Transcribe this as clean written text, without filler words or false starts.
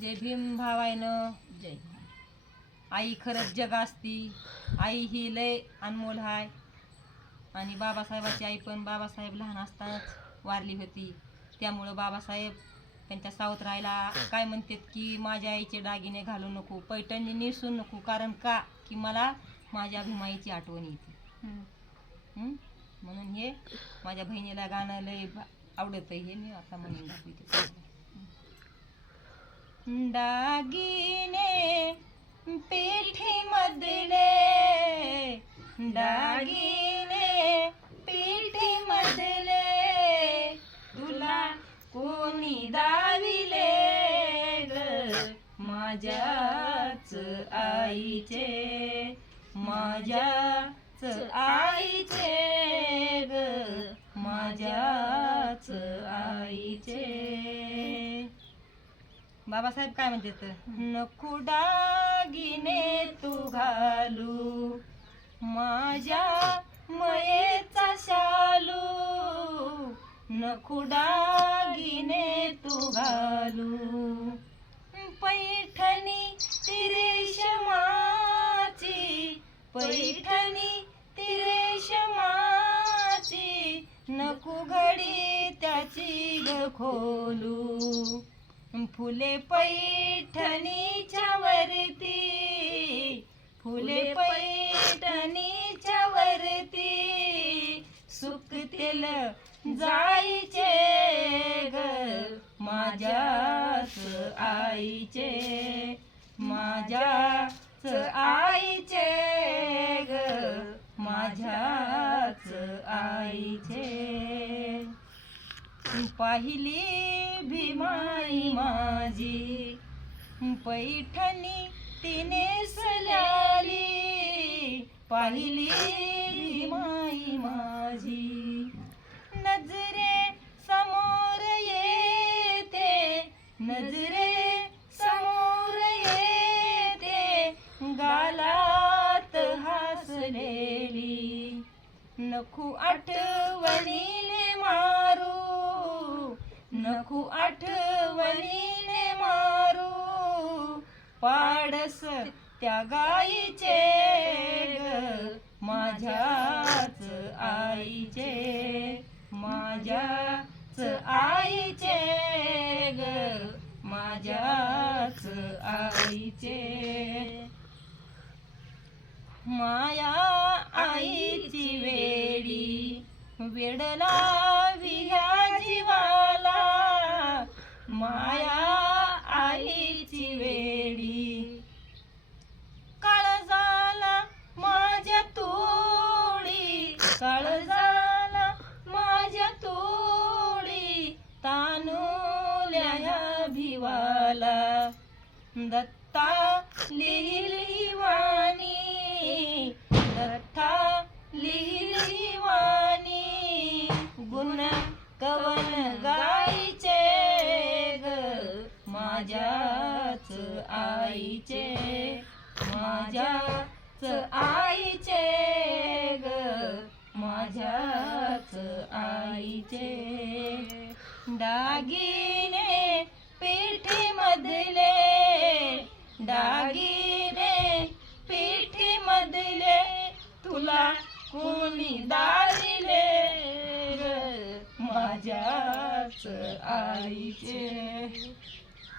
जय भीम भावायनं. जय आई खरंच जग असती. आई ही लय अनमोल आहे. आणि बाबासाहेबाची आई पण बाबासाहेब लहान असतानाच वारली होती. त्यामुळं बाबासाहेब त्यांच्या सावत्र राहायला काय म्हणतात की माझ्या आईचे दागिने घालू नको, पैठणी नेसू नको. कारण का की मला माझ्या भीमाईची आठवण येते. म्हणून हे माझ्या बहिणीला गाणं लय आवडतं. हे मी आता म्हणून दाखवते. दागिने पेठीमधले, दागिने पेठीमधले, तुला कोणी दाविले ग माझ्याच आईचे, माझ्याच आईचे ग माझ्याच आईचे. बाबासाहेब काय म्हणतात? नको दागिने तू घालू माझ्या मयेचा शालू, नको दागिने तू घालू, पैठणी ती रेशमाची, पैठणी ती रेशमाची, नको घडी त्याची ग खोलू, फुले पैठणीच्या वरती, फुले पैठणीच्या वरती, सुकतेल जायचे ग माझ्याच आईचे, माझ्याच आईचे ग माझ्याच आईचे. पाहिली भीमाई माझी पैठणी तिने सल्याली, पाहिली भीमाई माझी, नजरे समोर येते, नजरे समोर येते, गालात हसलेली, नको आठवणीने मारू, नको आठवणीने मारू, पाडस त्या गाईचे ग माझ्याच आईचे, माझ्याच आईचे ग माझ्याच आईचे. माया आईची वेडी वेडला विह्या जीवाला, माया आईची वेडी काळजाला माझ्या तोडी, काळजाला माझ्या तोडी, तानुल्या ह्या भिवाला, दत्ता लिहिली वाणी, दत्ता लिहिली वाणी, गुण कवन गाईचे ग माझ्याच आईचे, माझ्याच आईचे ग माझ्याच आईचे. दागिने पेठीमधले, दागिने पेठीमधले, तुला कोणी दारिले ग माझ्याच आईचे.